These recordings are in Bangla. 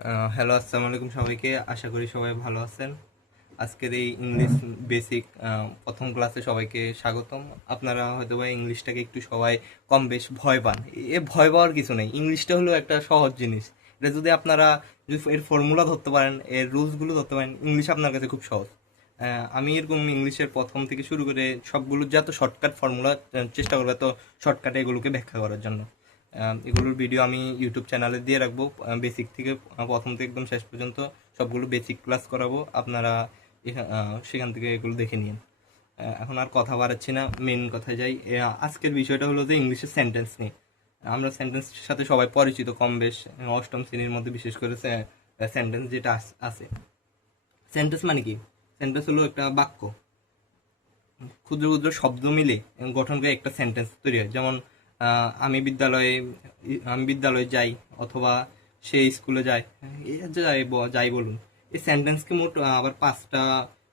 হ্যালো, আসসালামু আলাইকুম সবাইকে। আশা করি সবাই ভালো আছেন। আজকের এই ইংলিশ বেসিক প্রথম ক্লাসে সবাইকে স্বাগতম। আপনারা হয়তো বা ইংলিশটাকে একটু সবাই কম বেশ ভয় পান। এ ভয় পাওয়ার কিছু নেই। ইংলিশটা হলো একটা সহজ জিনিস। এটা যদি আপনারা যদি এর ফর্মুলা ধরতে পারেন, এর রুলসগুলো ধরতে পারেন, ইংলিশ আপনার কাছে খুব সহজ। আমি এরকম ইংলিশের প্রথম থেকে শুরু করে সবগুলো যত শর্টকাট ফর্মুলা চেষ্টা করবো, এত শর্টকাটে এগুলোকে ব্যাখ্যা করার জন্য। এগুলোর ভিডিও আমি ইউটিউব চ্যানেলে দিয়ে রাখবো। বেসিক থেকে প্রথম থেকে একদম শেষ পর্যন্ত সবগুলো বেসিক ক্লাস করাবো। আপনারা সেখান থেকে এগুলো দেখে নিন। এখন আর কথা বাড়াচ্ছি না, মেন কথায় যাই। আজকের বিষয়টা হলো যে ইংলিশের সেন্টেন্স নিয়ে। আমরা সেন্টেন্সের সাথে সবাই পরিচিত কম বেশ। অষ্টম শ্রেণীর মধ্যে বিশেষ করে সেন্টেন্স যেটা আছে। সেন্টেন্স মানে কি? সেন্টেন্স হলো একটা বাক্য, ক্ষুদ্র ক্ষুদ্র শব্দ মিলে গঠন করে একটা সেন্টেন্স তৈরি হয়। যেমন আমি বিদ্যালয়ে যাই, অথবা সে স্কুলে যায়, যাই বলুন। এই সেন্টেন্সকে মোট আবার পাঁচটা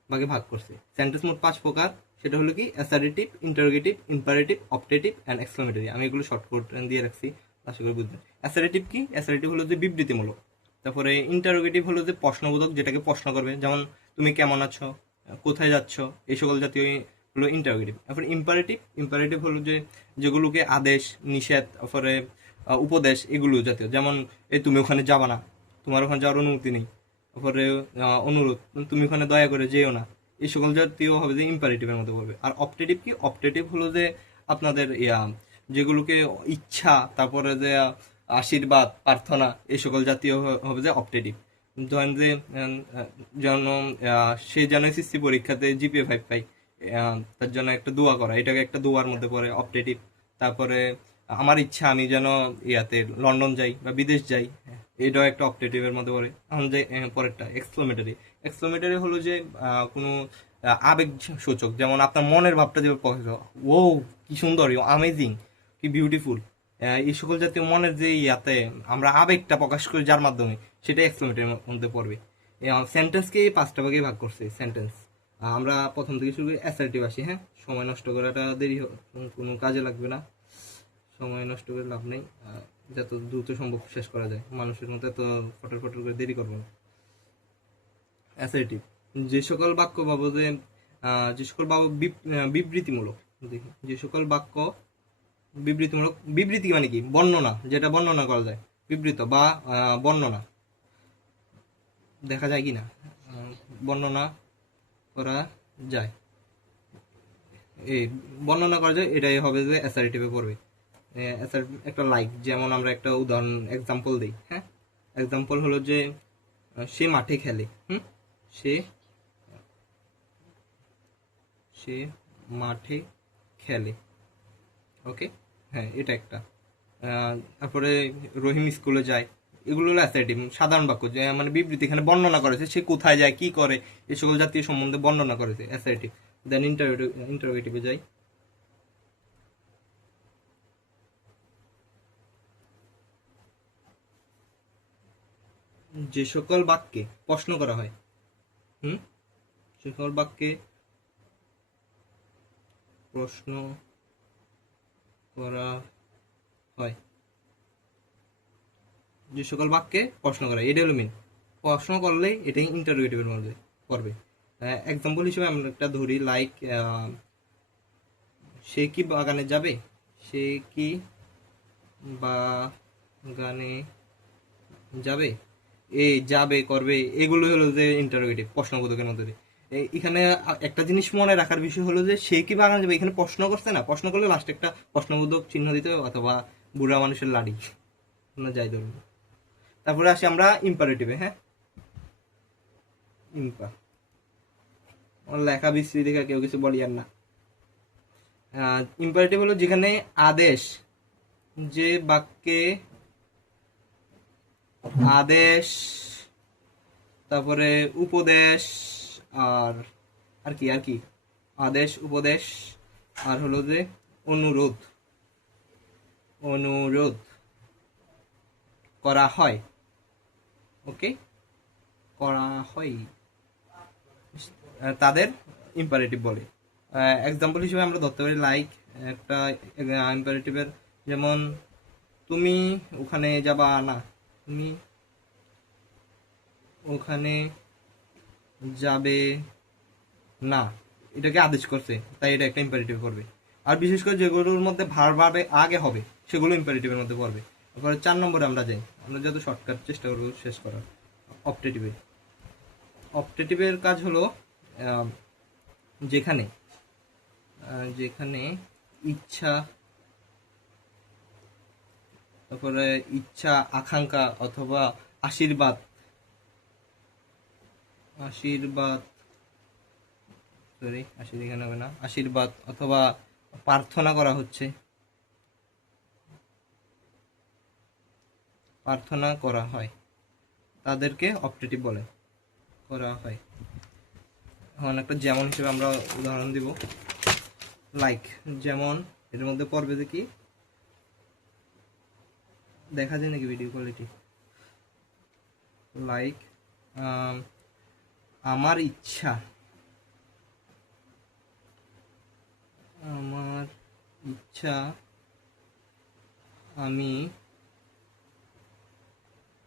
ভাগে ভাগ করছে। সেন্টেন্স মোট পাঁচ প্রকার। সেটা হলো কি: assertive, interrogative, imperative, optative and exclamatory. আমি এগুলো শর্টকাট দিয়ে রাখছি, আশা করি বুঝবেন। অ্যাসার্টিভ কি? অ্যাসার্টিভ হলো যে বিবৃতিমূলক। তারপরে ইন্টারোগেটিভ হলো যে প্রশ্নবোধক, যেটাকে প্রশ্ন করবে। যেমন তুমি কেমন আছো, কোথায় যাচ্ছ, এই সকল জাতীয় হলো ইন্টারোগেটিভ। তারপরে ইম্পারেটিভ। ইম্পারেটিভ হলো যে যেগুলোকে আদেশ, নিষেধ, তারপরে উপদেশ, এগুলো জাতীয়। যেমন এই তুমি ওখানে যাবা না, তোমার ওখানে যাওয়ার অনুমতি নেই। তারপরে অনুরোধ, তুমি ওখানে দয়া করে যেও না। এই সকল জাতীয় হবে যে ইম্পারেটিভের মধ্যে পড়বে। আর অপটেটিভ কি? অপটেটিভ হলো যে আপনাদের যেগুলোকে ইচ্ছা, তারপরে যে আশীর্বাদ, প্রার্থনা, এই সকল জাতীয় হবে যে অপটেটিভ। ধরেন যে যেন সে যেন এসএসসি পরীক্ষাতে জিপিএ 5 পায়, তার জন্য একটা দোয়া করা, এটাকে একটা দোয়ার মধ্যে পড়ে অপটেটিভ। তারপরে আমার ইচ্ছা আমি যেন লন্ডন যাই বা বিদেশ যাই, এটাও একটা অপটেটিভের মধ্যে পড়ে। এখন যে পরেরটা এক্সক্লেমেটরি। এক্সক্লেমেটরি হলো যে কোনো আবেগ সূচক, যেমন আপনার মনের ভাবটা যে প্রকাশ, ও কি সুন্দর, আমেজিং, কি বিউটিফুল, এই সকল জাতীয় মনের যে ইয়াতে আমরা আবেগটা প্রকাশ করি যার মাধ্যমে, সেটা এক্সক্লেমেটরির মধ্যে পড়বে। সেন্টেন্সকে এই পাঁচটা ভাগে ভাগ করছে সেন্টেন্স। আমরা প্রথম থেকে শুরু করি অ্যাসার্টিভ আসি। হ্যাঁ, সময় নষ্ট করাটা কোনো কাজে লাগবে না। সময় নষ্ট করে লাভ নেই। যত দ্রুত সম্ভব শেষ করা যায়, মানুষের মতো এত ফটর ফটর করে দেরি করবো না। অ্যাসার্টিভ: যে সকল বাক্য পাবো যে যে সকল বিবৃতিমূলক, দেখি, যে সকল বাক্য বিবৃতিমূলক। বিবৃতি মানে কি? বর্ণনা, যেটা বর্ণনা করা যায়, বিবৃত বা বর্ণনা, দেখা যায় কি না, বর্ণনা করা যায়, এই বর্ণনা করা যায়, এটাই হবে যে অ্যাসার্টিভে পড়বে। একটা লাইক, যেমন আমরা একটা উদাহরণ এক্সাম্পল দিই। হ্যাঁ, এক্সাম্পল হলো যে সে মাঠে খেলে। সে সে মাঠে খেলে। ওকে, হ্যাঁ, এটা একটা। তারপরে রহিম স্কুলে যায়, এগুলো হলো অ্যাসার্টিভ, সাধারণ বাক্য, যে মানে বিবৃতি, এখানে বর্ণনা করেছে সে কোথায় যায়, কি করে, এই সকল জাতীয় সম্বন্ধে বর্ণনা করেছে, অ্যাসার্টিভ। দেন ইন্টারোগেটিভে যাই। যে সকল বাক্যে প্রশ্ন করা হয়, হুম সকল বাক্যে প্রশ্ন করা হয়, যে সকল বাক্যে প্রশ্ন করা হয়, এটা হলো মেন। প্রশ্ন করলেই এটাই ইন্টারোগেটিভের মধ্যে পড়বে। এক্সাম্পল হিসেবে আমরা একটা ধরি, লাইক সে কি বাগানে যাবে, সে কি বাগানে যাবে, এই যাবে, করবে, এগুলো হলো যে ইন্টারোগেটিভ, প্রশ্নবোধকের মধ্যে দিয়ে। এখানে একটা জিনিস মনে রাখার বিষয় হলো যে সে কি বাগানে যাবে, এখানে প্রশ্ন করছে না, প্রশ্ন করলে লাস্টে একটা প্রশ্নবোধক চিহ্ন দিতে হবে, অথবা বুড়া মানুষের লাড়ি না, যাই ধরুন। তারপরে আসি আমরা ইম্পারেটিভে। হ্যাঁ, ইম্পা, লেখা বিশ্রী দেখে কেউ কিছু বলি আর না। ইম্পারেটিভ হলো যেখানে আদেশ, যে বাক্যে আদেশ, তারপরে উপদেশ, আর আর কি আদেশ, উপদেশ, আর হলো যে অনুরোধ, অনুরোধ করা হয়। ওকে, করা হয়, তাদের ইম্পারেটিভ বলে। এক্সাম্পল হিসেবে আমরা ধরতে পারি, লাইক একটা ইম্পারেটিভের, যেমন তুমি ওখানে যাবা না, তুমি ওখানে যাবে না, এটাকে আদেশ করছে, তাই এটা একটা ইম্পারেটিভ করবে। আর বিশেষ করে যেগুলোর মধ্যে ভার্বে আগে হবে সেগুলো ইম্পারেটিভের মধ্যে পড়বে। তারপরে 4 নম্বরে আমরা যাই, আমরা যত শর্টকাট চেষ্টা করবো শেষ করার। অপটেটিভে, অপটেটিভের কাজ হলো যেখানে যেখানে ইচ্ছা, তারপরে ইচ্ছা, আকাঙ্ক্ষা অথবা আশীর্বাদ, আশীর্বাদ সরি এখানে হবে না, আশীর্বাদ অথবা প্রার্থনা করা হচ্ছে, প্রার্থনা করা হয়, তাদেরকে অপটেটিভ বলে, করা হয়। এখন একটা যেমন হিসেবে আমরা উদাহরণ দিব, লাইক, যেমন এর মধ্যে পড়বে যে কি, দেখা যায় নাকি ভিডিও কোয়ালিটি, লাইক আমার ইচ্ছা, আমার ইচ্ছা আমি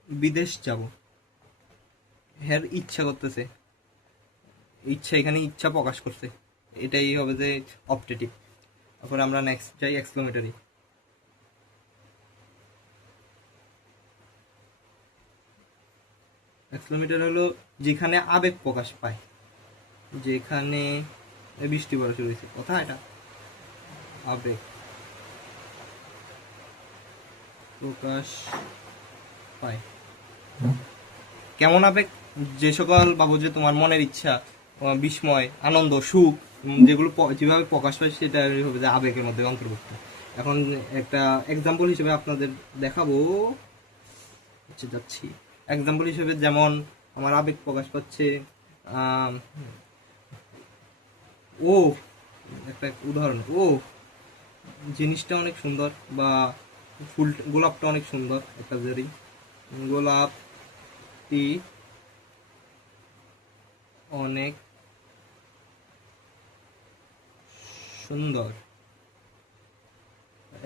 বিদেশ যাব, হ্যাঁ ইচ্ছা করতেছে, ইচ্ছা এখানে ইচ্ছা প্রকাশ করছে, এটাই হবে যে অপটেটিভ। তারপরে আমরা নেক্সট যাই এক্সক্লেমেটরি। এক্সক্লেমেটরি হলো যেখানে আবেগ প্রকাশ পায়, যেখানে বৃষ্টি পড়া শুরু হয়েছে, কথা এটা, আবেগ প্রকাশ পায়। কেমন আবেগ? যে সকল বাবু যে তোমার মনের ইচ্ছা, বিস্ময়, আনন্দ, সুখ, যেগুলো যেভাবে প্রকাশ পায় সেটা হবে যে আবেগের মধ্যে অন্তর্ভুক্ত। এখন একটা এক্সাম্পল হিসেবে আপনাদের দেখাবো, যাচ্ছি এক্সাম্পল হিসেবে, যেমন আমার আবেগ প্রকাশ পাচ্ছে, ও একটা উদাহরণ, ও জিনিসটা অনেক সুন্দর, বা ফুল, গোলাপটা অনেক সুন্দর, একটা জারি, গোলাপটি অনেক সুন্দর।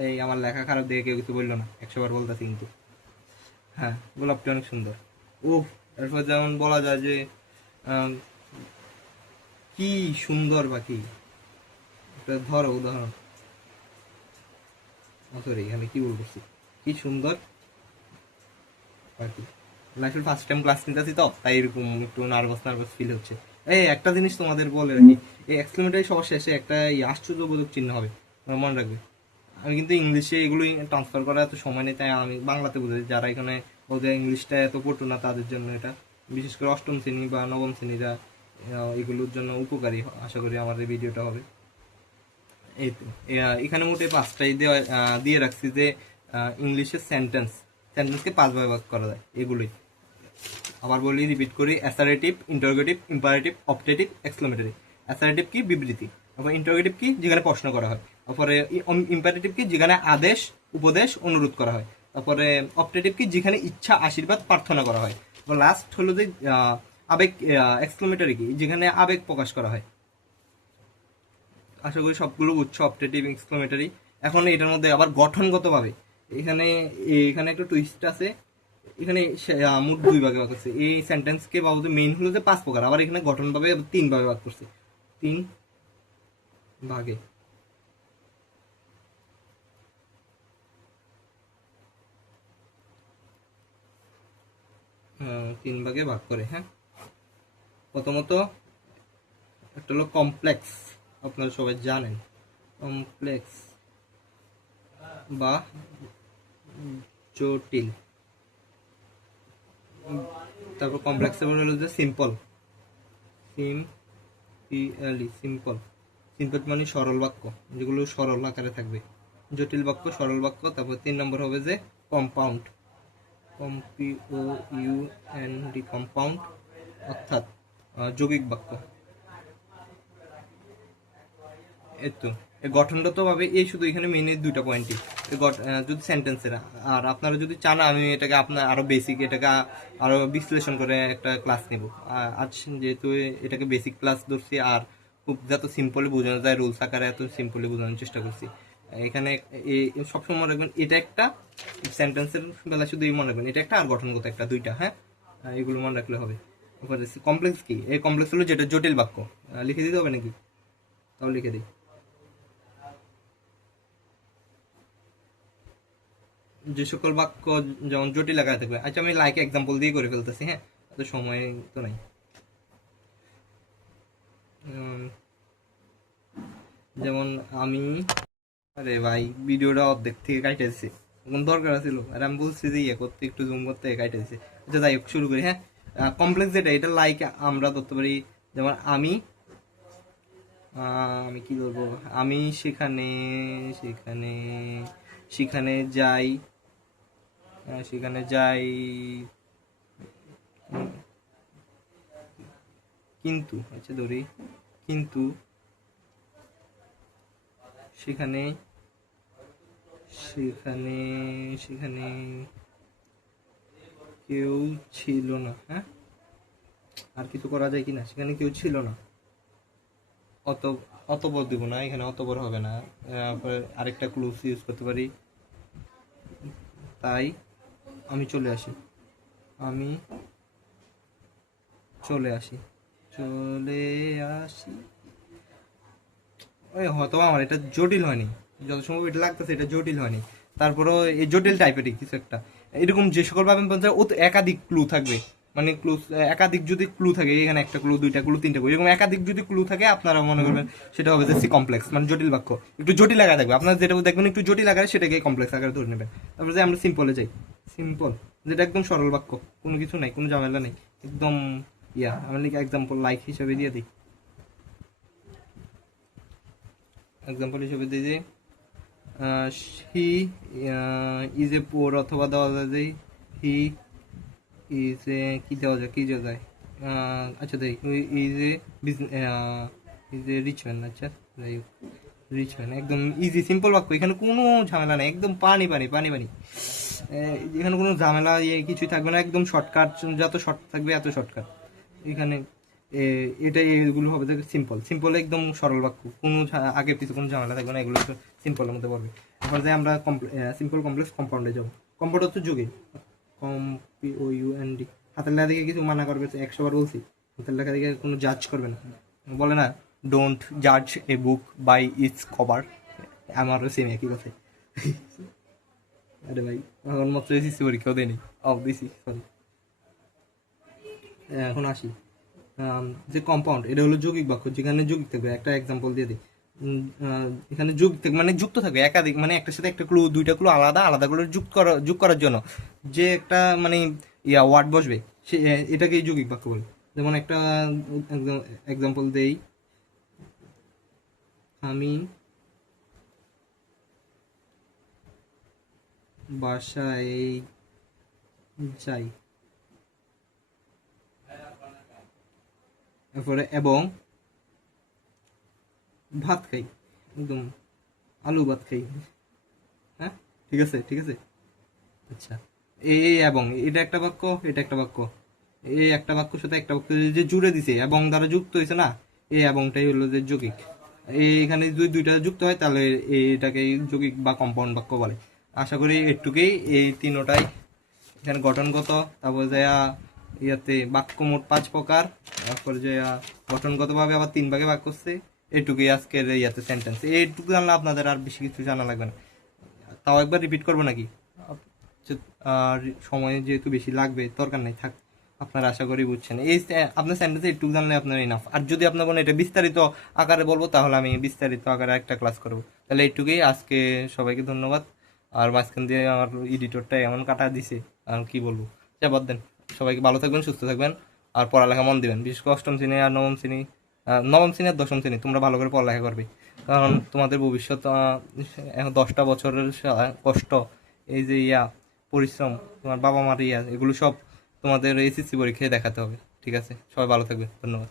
এই আমার লেখা খারাপ দেখে কেউ কিছু বললো না, 100 বার বলতেছি কিন্তু। হ্যাঁ, গোলাপটি অনেক সুন্দর। ও, এরপর যেমন বলা যায় যে কি সুন্দর পাখি, ধরো উদাহরণ, সরি এখানে কি বলতেছি, কি সুন্দর পাখি। আসলে ফার্স্ট টাইম ক্লাস নিতেছি তো, তাই এরকম একটু নার্ভাস নার্ভাস ফিল হচ্ছে। এই একটা জিনিস তোমাদের বলে রাখি, এই এক্সক্লেমেটরি সবার শেষে একটা আশ্চর্যবোধক চিহ্ন হবে, মনে রাখবে। আমি কিন্তু ইংলিশে এগুলো ট্রান্সফার করা এত সময় নেই, তাই আমি বাংলাতে বুঝাই, যারা এখানে ওদের ইংলিশটা এত পটু না তাদের জন্য এটা, বিশেষ করে অষ্টম শ্রেণী বা নবম শ্রেণীরা এগুলোর জন্য উপকারী আশা করি আমার এই ভিডিওটা হবে। এই তো এখানে মোটে 5টাই দিয়ে রাখছি যে ইংলিশের সেন্টেন্সকে 5 ভাগে ভাগ করা যায়, এগুলোই আবার বলি, রিপিট করি, assertive, interrogative, imperative, optative, exclamatory. Assertive কি? বিবৃতি। তারপর ইন্টারোগেটিভ কি? যেখানে প্রশ্ন করা হয়। তারপরে ইম্পারেটিভ কি? যেখানে আদেশ, উপদেশ, অনুরোধ করা হয়। তারপরে অপটেটিভ কি? যেখানে ইচ্ছা, আশীর্বাদ, প্রার্থনা করা হয়। লাস্ট হলো যে আবেগ, এক্সক্লেমেটরি কি? যেখানে আবেগ প্রকাশ করা হয়। আশা করি সবগুলো বুঝছো, অপটেটিভ, এক্সক্লেমেটরি। এখন এটার মধ্যে আবার গঠনগতভাবে এখানে এখানে একটা টুইস্ট আছে, এখানে মোট 2 ভাগে ভাগ করছে এই সেন্টেন্সকে, বা মেইন হলো যে 5 প্রকার, আবার এখানে গঠন ভাবে 3 ভাগে ভাগ করছে, 3 ভাগে। 3 ভাগে ভাগ করে। হ্যাঁ, প্রথমত একটা হলো কমপ্লেক্স, আপনারা সবাই জানেন, কমপ্লেক্স বা জটিল। তারপর কমপ্লেক্সের পরে হলো যে সিম্পল, সিম্পল, সিম্পল মানে সরল বাক্য, যেগুলো সরল আকারে থাকবে। জটিল বাক্য, সরল বাক্য। তারপর 3 নম্বর হবে যে কম্পাউন্ড, কম্পিউএনডি, কম্পাউন্ড অর্থাৎ যৌগিক বাক্য। এই তো গঠনগত ভাবে এই শুধু এখানে মেইন 2টা পয়েন্টই, যদি সেন্টেন্সের। আর আপনারা যদি চান আমি এটাকে আপনার আরো বেসিক, এটাকে আরো বিশ্লেষণ করে একটা ক্লাস নেব। আজ যেহেতু এটাকে বেসিক ক্লাস ধরছি, আর খুব যত সিম্পলি বোঝানো যায় রুলস আকারে এত সিম্পলি বোঝানোর চেষ্টা করছি। এখানে সবসময় মনে রাখবেন, এটা একটা সেন্টেন্সের বেলা শুধু মনে রাখবেন এটা একটা, আর গঠনগত একটা, 2টা। হ্যাঁ, এগুলো মনে রাখলে হবে। কমপ্লেক্স কি? এই কমপ্লেক্স হলো যেটা জটিল বাক্য। লিখে দিতে হবে নাকি? তাও লিখে দিই। যে সকল বাক্য যেমন জটিল আকারে থাকবে। আচ্ছা, আমি লাইক এক্সাম্পল দিয়ে করে ফেলতেছি, হ্যাঁ, তো সময় তো নাই। যেমন আমি, আরে ভাই ভিডিওটা অর্ধেক থেকে কাটে দিছে, এখন দরকার ছিল, আর আমি বলছি যে ইয়ে করতে, একটু জুম করতে, কাটে দিছে। আচ্ছা যাই হোক, শুরু করি। হ্যাঁ, কমপ্লেক্স যেটা, এটা লাইক আমরা ধরতে পারি, যেমন আমি, আমি কি বলবো, আমি সেখানে সেখানে সেখানে যাই, সেখানে যাই, কিন্তু, আচ্ছা ধরি, কিন্তু সেখানে সেখানে সেখানে কেউ ছিল না। হ্যাঁ, আর কিছু করা যায় কিনা? সেখানে কেউ ছিল না। অত অতপর দিব না, এখানে অতপর হবে না। আরেকটা ক্লুজ ইউজ করতে পারি, তাই আমি চলে আসি, আমি চলে আসি, চলে আসি। ওই হয়তো আমার এটা জটিল হয়নি, যত সম্ভব এটা লাগতেছে এটা জটিল হয়নি, তারপরেও এই জটিল টাইপেরই কিছু একটা। এরকম যে সকল ভাবে পঞ্চায়েত ও তো একাধিক ক্লু থাকবে, মানে ক্লু, একাধিক যদি ক্লু থাকে, এখানে একটা ক্লু, দুইটা ক্লু, তিনটা ক্লু, এরকম একাধিক যদি ক্লু থাকে, আপনারা মনে করবেন সেটা হবে যে সি কমপ্লেক্স, মানে জটিল বাক্য। একটু জটিল আকারে থাকবে, আপনারা যেটা দেখবেন একটু জটিল আকারে, সেটাকে কমপ্লেক্স আকারে ধরে নেবেন। তারপরে যে আমরা সিম্পলে যাই, সিম্পল যেটা একদম সরল বাক্য, কোনো কিছু নাই, কোনো ঝামেলা নেই, একদম ইয়া। আমি এক্সাম্পল লাইক হিসাবে দিয়ে দিই, এক্সাম্পল হিসেবে দিই যে হি ইজ এ পোর, অথবা দেওয়া যায় যে হি ইজ এ, কি দেওয়া যায়, কি দেওয়া যায়, আচ্ছা দেখ, is a is a rich man. আচ্ছা যাই হোক, রিচ ম্যান, একদম ইজি সিম্পল বাক্য, এখানে কোনো ঝামেলা নেই, একদম পানি পানি পানি পানি। এখানে কোনো ঝামেলা ইয়ে কিছুই থাকবে না, একদম শর্টকাট, যত শর্ট থাকবে এত শর্টকাট এখানে। এটা এগুলো হবে সিম্পল, সিম্পল একদম সরল বাক্য, কোনো আগে পিছু কোনো ঝামেলা থাকবে না, এগুলো সিম্পলের মধ্যে পড়বে। এরপর যে আমরা সিম্পল কমপ্লেক্স কম্পাউন্ডে যাবো। কম্পাউন্ড হচ্ছে যুগে, কম, পি ও ইউ এন ডি। হাতের লেখা দিকে কিছু মানা করবে, 100 বার বলছি, হাতের লেখা দিকে কোনো জাজ করবে না। বলে না, ডোন্ট জাজ এ বুক বাই ইটস কভার, আমারও সেম একই কথা। আরে ভাই, এখন মাত্র এসেছি, পরীক্ষাও দেয়নি, অফ দিছি, সরি। এখন আসি, যে কম্পাউন্ড, এটা হলো যৌগিক বাক্য, যেখানে যৌগিক থাকবে। একটা এক্সাম্পল দিয়ে দিই, এখানে যুক্ত মানে যুক্ত থাকবে একাধিক, মানে একটার সাথে একটা ক্লু, দুইটা ক্লু আলাদা আলাদা করে যোগ করার জন্য যে একটা মানে ইয়া ওয়ার্ড বসবে, সে এটাকেই যৌগিক বাক্য বলে। যেমন একটা এক্সাম্পল দেই, আমি বাসায় যাই, তারপরে এবং ভাত খাই, একদম আলু ভাত খাই। হ্যাঁ, ঠিক আছে ঠিক আছে। আচ্ছা, এই এবং এটা একটা বাক্য, এটা একটা বাক্য, এই একটা বাক্যর সাথে একটা বাক্য যে জুড়ে দিছে এবং দ্বারা যুক্ত হয়েছে না, এই এবংটাই হলো যে যৌগিক। এখানে যদি দুইটা যুক্ত হয় তাহলে এটাকে যৌগিক বা কম্পাউন্ড বাক্য বলে। আশা করি এটুকুই, এই তিনোটাই এখানে গঠনগত, তারপর যে ইয়াতে বাক্য মোট 5 প্রকার, তারপর যে গঠনগতভাবে আবার 3 ভাগে ভাগ করছে। এটুকুই আজকের ইয়াতে সেন্টেন্স, এইটুকু জানলে আপনাদের আর বেশি কিছু জানা লাগবে না। তাও একবার রিপিট করবো নাকি? আর সময় যেহেতু বেশি লাগবে, দরকার নেই, থাক, আপনারা আশা করি বুঝছেন। এই আপনার সেন্টেন্সে একটু জানলে আপনার ইনাফ। আর যদি আপনার মনে এটা বিস্তারিত আকারে বলবো, তাহলে আমি বিস্তারিত আকারে একটা ক্লাস করবো। তাহলে এইটুকুই আজকে, সবাইকে ধন্যবাদ। আর মাঝখান দিয়ে আমার এডিটরটা এমন কাটা দিছে, আর কি বলবো, যা বাদ দেন। সবাইকে ভালো থাকবেন, সুস্থ থাকবেন, আর পড়ালেখা মন দিবেন, বিশেষ করে অষ্টম শ্রেণী আর নবম শ্রেণী আর দশম শ্রেণী তোমরা ভালো করে পড়ালেখা করবে, কারণ তোমাদের ভবিষ্যৎ, এখন 10টা বছরের কষ্ট, এই যে ইয়া পরিশ্রম, তোমার বাবা মার ইয়া, এগুলো সব তোমাদের এসএসসি পরীক্ষায় দেখাতে হবে। ঠিক আছে, সবাই ভালো থাকবে, ধন্যবাদ।